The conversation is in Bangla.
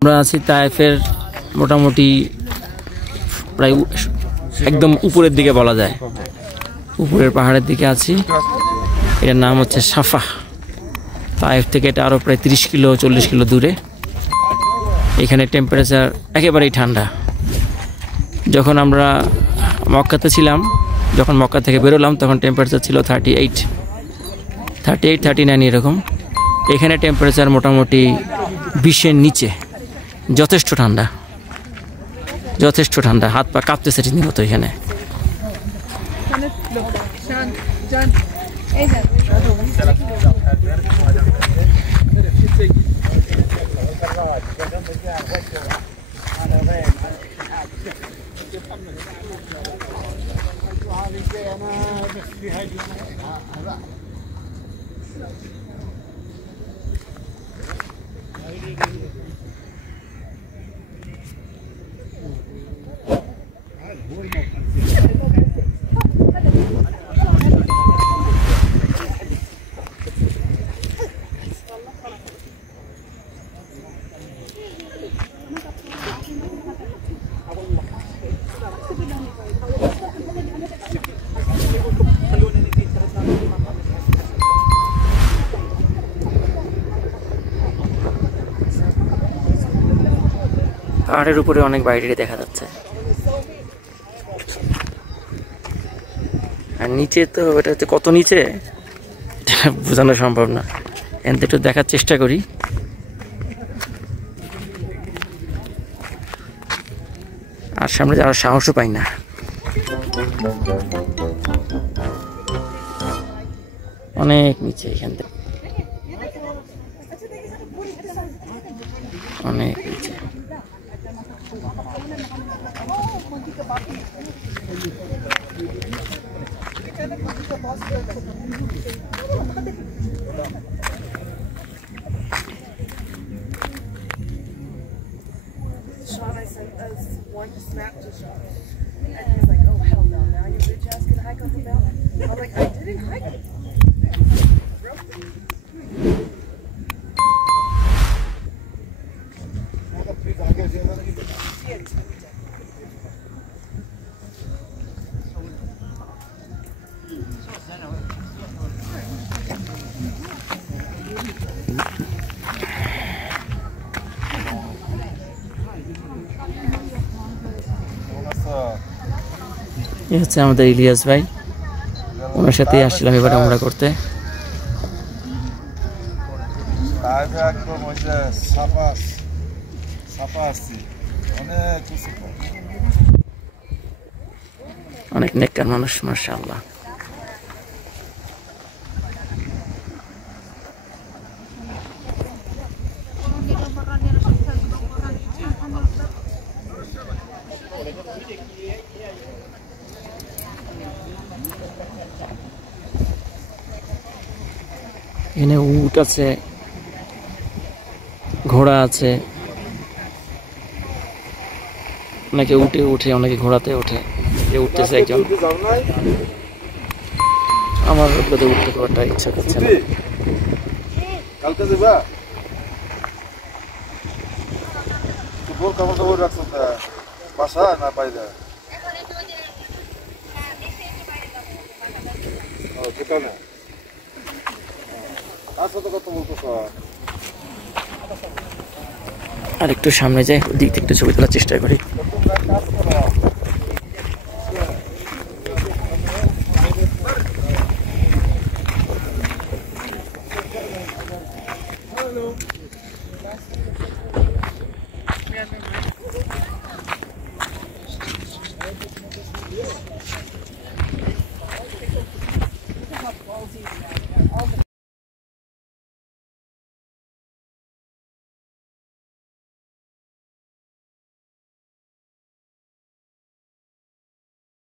আমরা আছি তায়েফের মোটামুটি প্রায় একদম উপরের দিকে বলা যায়, উপরের পাহাড়ের দিকে আছি। এটার নাম হচ্ছে সাফা। তায়েফ থেকে এটা আরও প্রায় 30 কিলো 40 কিলো দূরে। এখানে টেম্পারেচার একেবারেই ঠান্ডা। যখন আমরা মক্কাতে ছিলাম, যখন মক্কা থেকে বেরোলাম তখন টেম্পারেচার ছিল 38-39 এরকম। এখানে টেম্পারেচার মোটামুটি 20-এর নিচে। যথেষ্ট ঠান্ডা, যথেষ্ট ঠান্ডা, হাত পা কাঁপতেছে রীতিমতো এখানে। পাহাড়ের উপরে অনেক বাইরে দেখা যাচ্ছে, আর নিচে তো এটা হচ্ছে কত নিচে বোঝানো সম্ভব না। এখান থেকে একটু দেখার চেষ্টা করি। আর সামনে যাওয়ার সাহসও পাই না। অনেক নিচে, এখান থেকে অনেক নিচে। One snap to Sean, and he's like, "Oh hell no! Now you bitch ass can hike up the mountain." I'm like, "I didn't hike it." এই হচ্ছে আমাদের ইলিয়াস ভাই, ওনার সাথেই আসছিলাম এবার আমরা করতে। অনেক নেককার মানুষ, মাশাআল্লাহ। এখানে উট আছে, ঘোড়া আছে, অনেকে উঠে উঠে, অনেকে ঘোড়াতে ওঠে। উঠতেছে একজন, আমার ওগুলোতে উঠতে খুব একটা ইচ্ছা করছে না। কালকে যাবা তোর কাপড় কাপড় রাখছ বাসা না বাইরে? দোকানে। আচ্ছা, তো কত বলতেছ? আর একটু সামনে যাই, ওদিক থেকে একটু ছবি তোলার চেষ্টা করি।